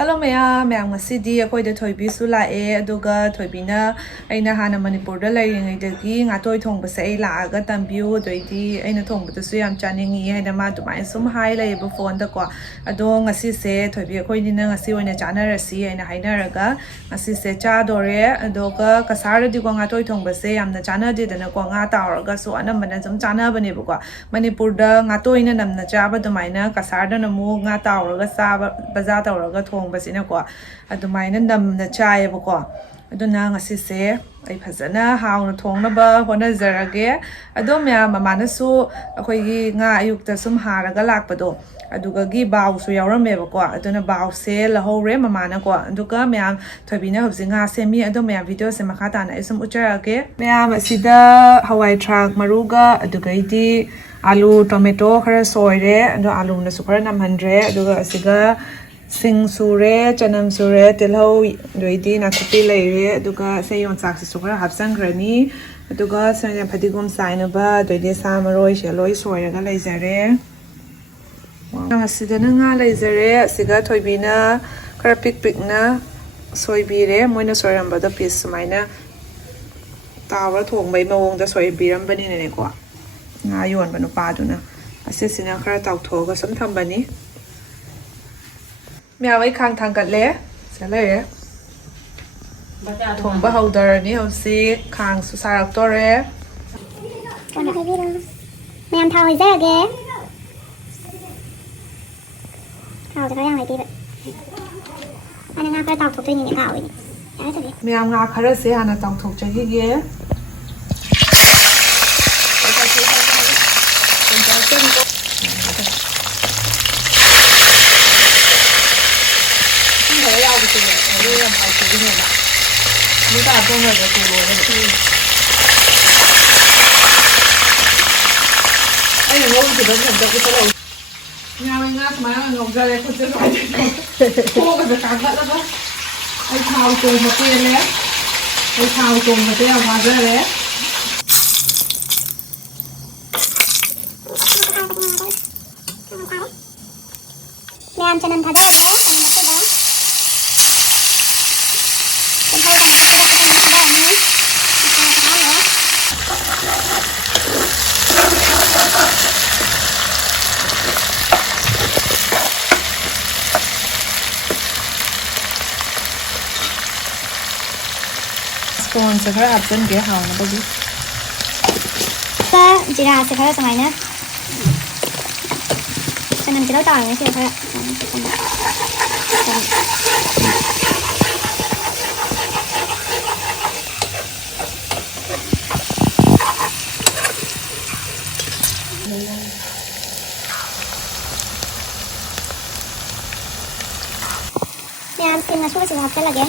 Hello ma'am ngasi akoi da thoibi su lae aduga thoibina aina hana Manipur da lairingai dagi ngatoi thongba se ai laaga tambiu doidi aina thongba da su yam chaningi haina ma dumai sum hai lai ba phone da ko ado ngasi se thoibi akoi ni na ngasi oina chana rasi aina haina raga ngasi se cha dore adoga kasar di ko ngatoi thongba se yamna chana de da ko nga tauraga su anamana jam chana bane ba ko Manipur da ngatoi na namna cha ba dumai na kasar da na mu nga tauraga sa baza tauraga thong basina ko adumaina namna chai bako aduna ngasi se ai phajana hauna thongnaba honazarage adom ya mamana su akhoi gi nga ayukta sum haraga lakpado aduga gi baw su yaurame bako aduna baw se lahore mamana ko aduga myam thobina hobjinga semi adom ya video se makata na isum ucharage myam asida hawai thrak maruga aduga idi alu tomato khara soire ado alu na su khara namhandre aduga asiga Sing sure, chanam sure, tilhau doidi nakupi laire, aduga say yon saksi sukra hapsan grani, aduga sanya padigum sainaba, doidi samaroi shaloi soiraga laizare. Asidana nga laizare, asiga toibina kara pik na soibire, moina soirambada piece sumaina tawa thongbay mawongda soibirambani nene ko. Nga yon banu paduna. Asisina kara tauthoga sum thambani. Mẹ khang thang cắt lẽ sẽ lấy thùng bao hậu đờ ní hậu xí khang su sa to re con được cái gì đâu mẹ em thao thì rất là ghê thao thì có đang này tí vậy anh em cái tàu thuộc trên những thao ấy mẹ em ngã khá là xí hả tàu thuộc trên cái ghế Chúng ta không phải cái đồ này anh ngồi thì vẫn làm cho cái đầu nhà mình ngắt má là ngọc ra đây không chơi nói cô phải cắn vậy đó anh thao cùng một tiền đấy anh thao cùng một tiền hòa ra đấy làm cho nên thay đấy Spawn sẽ khá áp dân ghế hào nó bao nhiêu chị ra sẽ khá là nữa cho nên chị đấu tỏi sẽ khá em xin là số sự học cái là ghé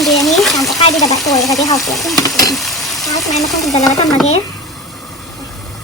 Sambil ini sampai kayak di dapat tuh ya tadi haus ya. Haus main makan tinggal lewat sama ge.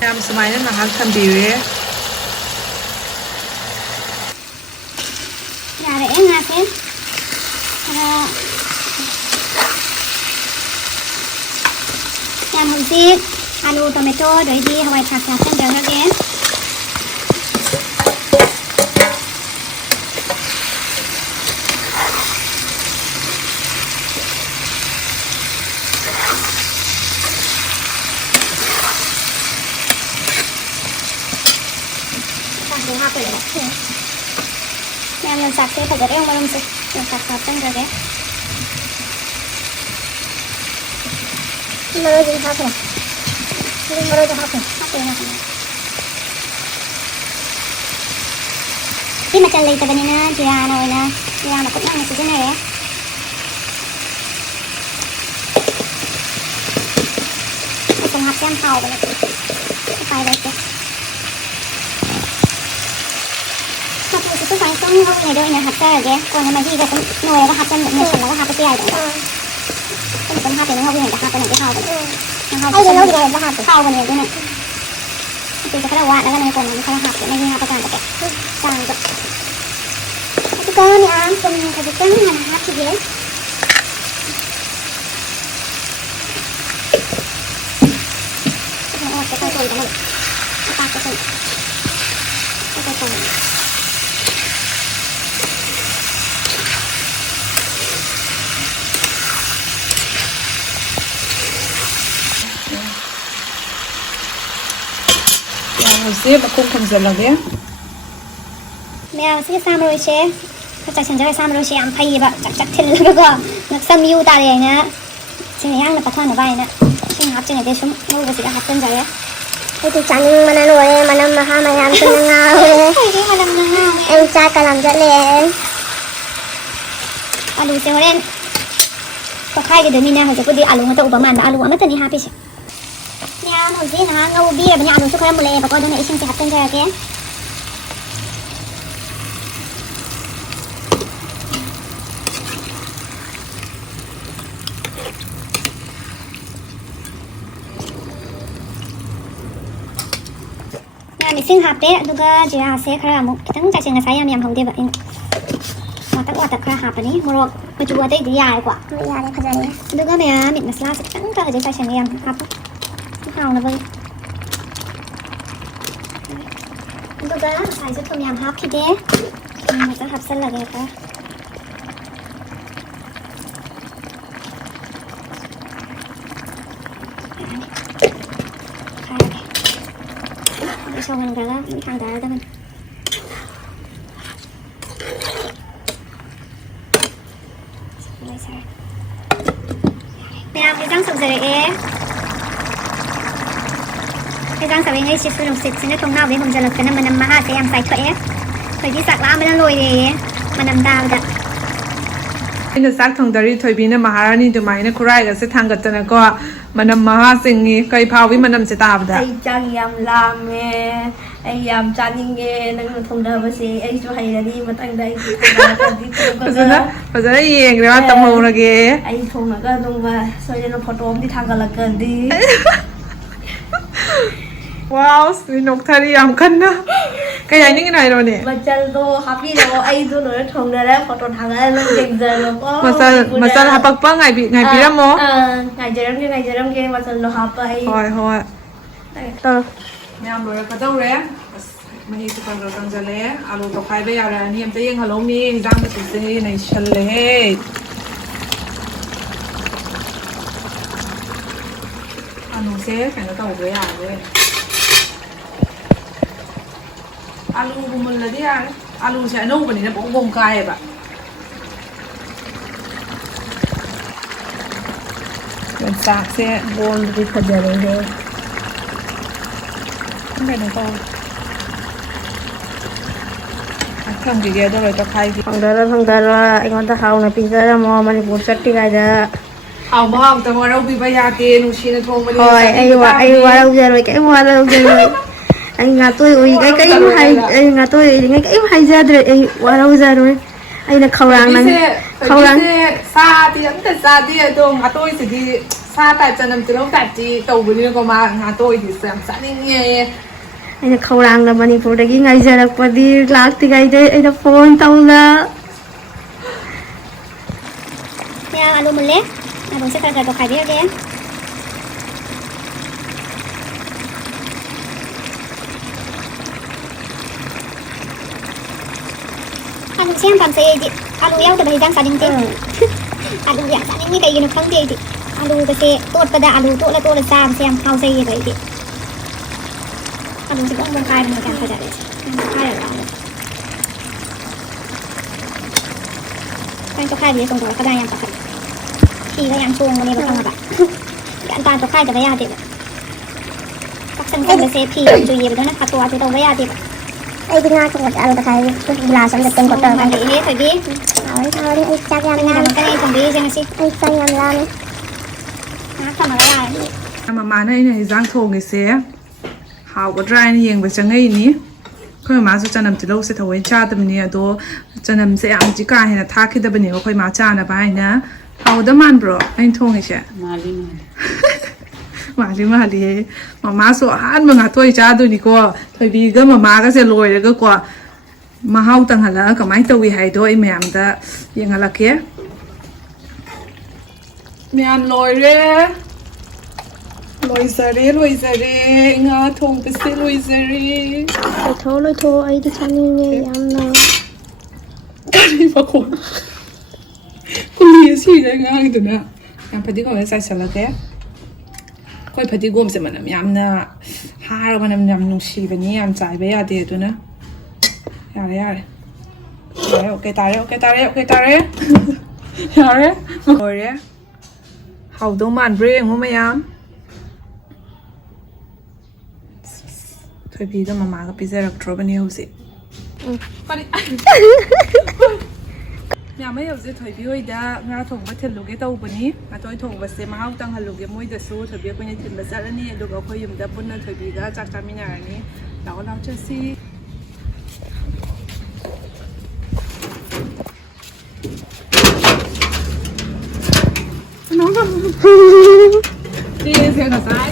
Em semuanya makan sendiri. Ya ada enak ya. Yang husik, alu tomato, dari di hawai thak-thak kan jangan ge. Em lần sạc sẽ phải rất em vào lần sạc chân rồi đấy. Mơ gì hả vậy? Mơ gì hả vậy? Khi mà chân lấy cái này nè, chị à rồi nè, chị à mà cũng ăn cái này đấy. tùng hạt xem thầu vậy phải đây chứ hạt này thì phải không không này đâu này hạt ra rồi còn mà gì vậy cũng nồi nó hạt chân một phần nó hạt cái kia rồi cũng hạt thì nó không hạt cái này cái thầu vậy ai giờ nó rồi nó hạt thầu vậy này này thì cái đầu nó này còn nó hạt cái này hạt cái càng cái càng vậy cái con này ăn cùng cái trứng này hạt gì đấy cái tay của mình cái tay của mình Hozia và khung không giờ là ghé mẹ sẽ xem rồi chứ chắc chắn sẽ xem rồi chứ ăn thay vậy chắc thì là cái nó xem yêu ta đấy nhá chỉ là ăn là bắt thằng nó vậy nè chỉ hấp trên này để xuống mua cái gì hấp trên rồi á cái thì chẳng mà nó rồi mà nó mà ha mà làm cho nó ngao cái mà làm nó ngao em trai cả làm rất lên alu sẽ lên có khai cái đứa mình nào sẽ đi alu người ta ủ màn alu mà tên đi happy nha hồi gì nó ngâu bia bên nhà alu sẽ khai một lề và coi đứa này xin sẽ hấp trên rồi cái mình xin hạt đấy, đúng không? Chỉ là sẽ khá là một cái chắc chắn là phải làm không thế vậy. Mà tất cả khá hạt này, một cái chua đấy thì dài quá. Dài đấy phải dài. Đúng không mẹ? Mình masala sẽ tất cả cái chắc chắn làm hạt. Hào là vậy. Đúng không? Phải giúp tôi làm hạt thì đấy. Mà sẽ hạt rất là đẹp cả. Xong mình ra những thằng đá cho mình mẹ cái răng sụp rồi đấy cái răng sụp ngay chỉ sử dụng xịt xin nó không nào với hôm giờ là cái năm mà sẽ em phải khỏe phải đi sạc lá mới nó lôi đi mà nằm đào vậy Ina sak thong dari thoi bina maharani to mai na kurai ga se thang ga tana ko manam maha singi kai phawi manam se ta bda ai chang yam lam me ai yam chaning ge nang thong da ba se ai so hai ni ma tang dai Fazana yeng ra tam ho na ge ai thong na ga dong ma so je no photo am di thang ga la kan di Wow ni nok thari am kan na cái này những cái này rồi nè ma chal do happy do ai do no thong da la photo thang ga la ding giờ lo ko mà sao hả bác ngày bị ra mò ngày giờ ram ge ma chal lo hapa ai hồi mẹ ăn rồi cái đâu đấy mình đi chụp rồi con giờ lẽ alo tập hai bây giờ là anh em thấy hello mi rang cái gì này chal lẽ alo sẽ phải nó tàu với à đấy alu của mình là đi à alu sẽ nấu cái này nó bông bông cay vậy mình sạc sẽ bồn đi khởi giờ đấy thôi không phải nó to không gì kia đâu rồi cho khai gì thong da la ai con ta hau na pizza ra mo mani pur chatti ga da hào mà hào tao mà đâu bị bay ra kia nó xin nó thong mà rồi ai qua đâu giờ rồi cái qua đâu giờ rồi anh ngã tôi ui cái hay anh ngã tôi ngay cái hay ra rồi anh qua đâu ra rồi anh là khâu rang xa thì vẫn thật xa thì tôi ngã tôi thì đi xa tại chân nằm từ lâu tại chị tàu với nó có mà ngã tôi thì sẵn sẵn đi nghe anh là khâu rang là Manipur đấy ngay giờ là qua đi lạc thì cái đấy anh là phone tàu là mẹ alu một lết alu sẽ phải khai biết đấy alu xem làm gì alu yêu cái răng sành thế alu ya sành như cái gì nó không gì thì alu cái xe tốt cái đã alu tốt là xem how gì vậy thì alu sẽ không khai mình càng phải đấy khai ở đó anh cho khai gì không có cái này em có khai thì cái em chuông này không là bạn anh ta cho khai cho bây giờ thì các sinh viên sẽ phi chú ý với nó phátตัวthì đâu bây giờ thì ai đi ngang trong một ăn cái là xong được tên của tờ bạn để hết phải biết thôi anh chắc em làm cái này không biết gì mà anh sang làm nó làm mà cái này ꯃꯃꯥꯅ ꯑꯩꯅ ꯍꯤꯟꯖꯥꯡ ꯊꯣꯡꯉꯤꯁꯦ ꯍꯥꯎꯒꯗ꯭ꯔꯥ ꯍꯥꯏꯅ ꯌꯦꯡꯕ ꯆꯪꯉꯛꯏꯅꯤ ꯑꯩꯈꯣꯏ ꯃꯃꯥꯁꯨ ꯆꯅꯝ ꯇꯤꯜꯍꯧꯁꯦ ꯊꯑꯣꯏ ꯆꯥꯗꯕꯅꯤ ꯑꯗꯣ ꯆꯅꯝꯁꯦ ꯌꯥꯝꯗꯤ ꯀꯥ ꯍꯦꯟꯅ ꯊꯥꯛꯈꯤꯗꯕꯅꯦꯕ ꯑꯩꯈꯣꯏ ꯃꯥ ꯆꯥꯅꯕ ꯍꯥꯏꯅ ꯍꯥꯎꯗ ꯃꯥꯟꯕ꯭ꯔꯣ ꯑꯩꯅ ꯊꯣꯡꯉꯤꯁꯦ ꯃꯥꯜꯂꯤ ꯃꯃꯥꯁꯨ ꯑꯍꯥꯟꯕ ꯉꯥꯇꯣꯏ ꯆꯥꯗꯣꯏꯅꯤꯀꯣ ꯊꯣꯏꯕꯤꯒ ꯃꯃꯥꯒꯁꯦ ꯂꯣꯏꯔꯒꯀꯣ ꯃꯍꯥꯎ ꯇꯪꯍꯜꯂꯒ ꯀꯃꯥꯏꯅ ꯇꯧꯏ ꯍꯥꯏꯗꯣ ꯑꯩ ꯃꯌꯥꯝꯗ ꯌꯦꯡꯍꯜꯂꯛꯀꯦ ꯃꯌꯥꯝ ꯂꯣꯏꯔꯦ ꯂꯣꯏꯖꯔꯦ ꯉꯥ ꯊꯣꯡꯕꯁꯦ ꯂꯣꯏꯖꯔꯦ ꯂꯣꯏꯊꯣꯛꯑꯣ ꯑꯩꯗꯤ ꯆꯥꯅꯤꯡꯉꯦ ꯌꯥꯝꯅ ꯀꯔꯤ ꯃꯈꯣꯟ ꯀꯨꯂꯤ ꯁꯤꯔꯦ ꯉꯥꯡꯉꯤꯗꯨꯅ ꯌꯥꯝ ꯐꯗꯤꯒꯣꯝꯁꯦ ꯆꯥꯏꯁꯜꯂꯒꯦ ꯑꯩꯈꯣꯏ ꯐꯗꯤꯒꯣꯝꯁꯦ ꯃꯅꯝ ꯌꯥꯝꯅ ꯍꯥꯔ ꯃꯅꯝ ꯌꯥꯝ ꯅꯨꯡꯁꯤꯕꯅꯤ ꯌꯥꯝ ꯆꯥꯏꯕ ꯌꯥꯗꯦ ꯑꯗꯨꯅ ꯌꯥꯔꯦ ꯑꯣꯀꯦ ꯇꯥꯔꯦ ꯌꯥꯔꯦ ꯂꯣꯏꯔꯦ ꯍꯥꯎꯗꯧ ꯃꯥꯟꯕ꯭ꯔꯥ ꯌꯦꯡꯉꯣ ꯃꯌꯥꯝ ꯊꯣꯏꯕꯤꯒ ꯃꯃꯥꯒ ꯄꯤꯖꯔꯛꯇ꯭ꯔꯕꯅꯦ ꯍꯧꯖꯤꯛ ꯃꯌꯥꯝ ꯍꯧꯖꯤꯛ ꯊꯣꯏꯕꯤ ꯍꯣꯏꯗ ꯉꯥ ꯊꯣꯡꯕ ꯊꯤꯜꯂꯨꯒꯦ ꯇꯧꯕꯅꯤ ꯉꯥꯇꯣꯏ ꯊꯣꯡꯕꯁꯦ ꯃꯍꯥꯎ ꯇꯪꯍꯜꯂꯨꯒꯦ ꯃꯣꯏꯗꯁꯨ ꯊꯣꯏꯕꯤ ꯑꯩꯈꯣꯏꯅ ꯊꯤꯟꯕ ꯆꯠꯂꯅꯤ ꯑꯗꯨꯒ ꯑꯩꯈꯣꯏ ꯌꯨꯝꯗ ꯄꯨꯟꯅ ꯊꯣꯏꯕꯤꯒ ꯆꯥꯛ ꯆꯥꯃꯤꯟꯅꯔꯅꯤ ꯂꯥꯛꯑꯣ ꯆꯠꯁꯤ ꯆꯦꯁꯦ ꯉꯁꯥꯏ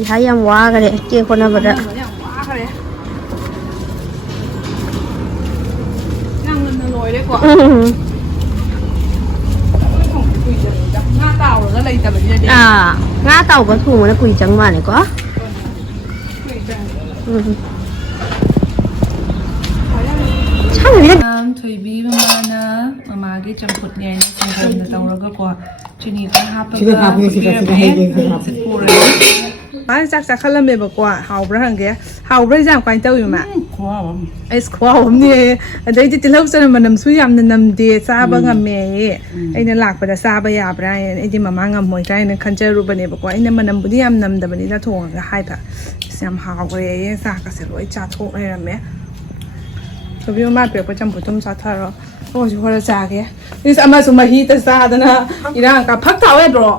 ꯏꯁꯥ ꯌꯥꯝ ꯋꯥꯈꯔꯦ ꯀꯦꯛ ꯍꯣꯠꯅꯕꯗ ꯌꯥꯝ ꯋꯥꯈꯔꯦ ꯌꯥꯝ ꯉꯟꯅ ꯂꯣꯏꯔꯦꯀꯣ ꯉꯥ ꯇꯥꯎꯔꯒ ꯂꯩꯇꯕꯅꯤꯅꯗꯤ ꯉꯥ ꯇꯥꯎꯕ ꯊꯣꯡꯕꯅ ꯀꯨꯏ ꯆꯪ ꯃꯥꯜꯂꯦꯀꯣ ꯊꯣꯏꯕꯤ ꯃꯃꯥꯅ ꯃꯃꯥꯒꯤ ꯆꯝꯐꯨꯠꯅꯦ ꯍꯥꯏꯅ ꯁꯪꯒꯣꯝꯅ ꯇꯧꯔꯒꯀꯣ ꯆꯤꯅꯤ ꯈꯔ ꯍꯥꯞꯄꯒ ꯃꯥꯅ ꯆꯥꯛ ꯆꯥꯈꯠꯂꯝꯃꯦꯕꯀꯣ ꯍꯥꯎꯕ꯭ꯔꯥ ꯍꯪꯒꯦ ꯍꯥꯎꯕ꯭ꯔꯥ ꯏꯟꯖꯥꯡ ꯀꯃꯥꯏꯅ ꯇꯧꯏ ꯃꯥ ꯑꯩꯁ ꯈꯨꯍꯥꯎ ꯑꯃꯅꯦ ꯑꯗꯩꯗꯤ ꯇꯤꯜꯍꯧ ꯆꯅꯝ ꯃꯅꯝꯁꯨ ꯌꯥꯝꯅ ꯅꯝꯗꯦ ꯆꯥꯕ ꯉꯝꯃꯦ ꯑꯩꯅ ꯂꯥꯛꯄꯗ ꯆꯥꯕ ꯌꯥꯕ꯭ꯔꯥ ꯍꯥꯏꯅ ꯑꯩꯗꯤ ꯃꯃꯥ ꯉꯝꯃꯣꯏꯗ꯭ꯔꯥ ꯍꯥꯏꯅ ꯈꯟꯖꯔꯨꯕꯅꯦꯕꯀꯣ ꯑꯩꯅ ꯃꯅꯝꯕꯨꯗꯤ ꯌꯥꯝ ꯅꯝꯗꯕꯅꯤꯅ ꯊꯣꯡꯉꯒ ꯍꯥꯏꯕ ꯑꯁ ꯌꯥꯝ ꯍꯥꯎꯈ꯭ꯔꯦ ꯆꯥꯛꯀꯁꯦ ꯂꯣꯏ ꯆꯥꯊꯣꯛ ꯂꯩꯔꯝꯃꯦ ꯊꯣꯏꯕꯤ ꯃꯃꯥ ꯄꯤꯔꯛꯄ ꯆꯝꯐꯨꯠꯇꯨꯝ ꯆꯥꯊꯔꯣ ꯍꯧꯖꯤꯛ ꯈꯔ ꯆꯥꯒꯦ ꯏꯁ ꯑꯃꯁꯨ ꯃꯍꯤꯇ ꯆꯥꯗꯅ ꯏꯔꯥꯡꯀ ꯐꯛ ꯊꯥꯎ ꯌꯥꯗ꯭ꯔꯣ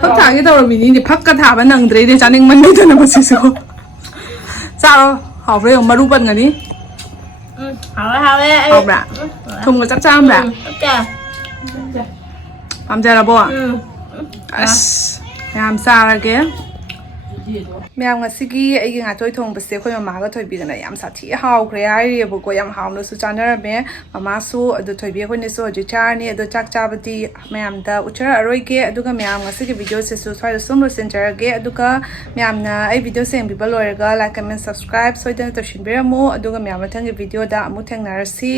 ꯐꯛ ꯊꯥꯒꯦ ꯇꯧꯔꯝꯃꯤꯅꯤꯅꯦ ꯐꯛꯀ ꯊꯥꯕ ꯅꯪꯗ꯭ꯔꯦꯅꯦ ꯆꯥꯅꯤꯡꯃꯟꯗꯅ ꯃꯁꯤꯁꯨ ꯆꯥꯔꯣ ꯍꯥꯎꯕ꯭ꯔꯥ ꯌꯦꯡꯉꯣ ꯃꯔꯨ ꯄꯟꯒꯅꯤ ꯍꯥꯎꯕ꯭ꯔꯥ ꯊꯨꯝꯒ ꯆꯞ ꯆꯥꯔꯝꯕ꯭ꯔꯥ ꯄꯥꯝꯖꯔꯕꯣ ꯑꯁ ꯃꯌꯥꯝ ꯆꯥꯔꯒꯦ ꯃꯌꯥꯝ ꯉꯁꯤꯒꯤ ꯑꯩꯒꯤ ꯉꯥꯇꯣꯏ ꯊꯣꯡꯕꯁꯦ ꯑꯩꯈꯣই ꯃꯃꯥꯒ ꯊꯣꯏꯕꯤꯒꯅ ꯌꯥꯝ ꯁꯥꯊꯤ ꯍꯥꯎꯈ꯭ꯔꯦ ꯍꯥꯏꯔꯤꯑꯕꯀꯣ ꯌꯥꯝ ꯍꯥꯎꯅꯁꯨ ꯆꯥꯅꯔꯝꯃꯦ ꯃꯃꯥꯁꯨ ꯑꯗꯨ ꯊꯣꯏꯕꯤ ꯑꯩꯈꯣꯏꯅꯁꯨ ꯍꯧꯖꯤꯛ ꯆꯥꯔꯅꯤ ꯑꯗꯣ ꯆꯥꯛ ꯆꯥꯕꯗꯤ ꯃꯌꯥꯝꯗ ꯎꯠꯆꯔꯛꯑꯔꯣꯏꯒꯦ ꯑꯗꯨꯒ ꯃꯌꯥꯝ ꯉꯁꯤꯒꯤ ꯚꯤꯗꯤꯑꯣꯁꯤꯁꯨ ꯁ꯭ꯋꯥꯏꯗ ꯁꯨꯝ ꯂꯣꯏꯁꯤꯟꯖꯔꯒꯦ ꯑꯗꯨꯒ ꯃꯌꯥꯝꯅ ꯑꯩ ꯚꯤꯗꯤꯑꯣ ꯌꯦꯡꯕꯤꯕ ꯂꯣꯏꯔꯒ ꯂꯥꯏꯛ ꯀꯃꯦꯟ ꯁꯕꯁꯀ꯭ꯔꯥꯏꯕ ꯁꯣꯏꯗꯅ ꯇꯧꯁꯤꯟꯕꯤꯔꯝꯃꯨ ꯑꯗꯨꯒ ꯃꯌꯥꯝ ꯃꯊꯪꯒꯤ ꯚꯤꯗꯤꯑꯣꯗ ꯑꯃꯨꯛ ꯊꯦꯡꯅꯔꯁꯤ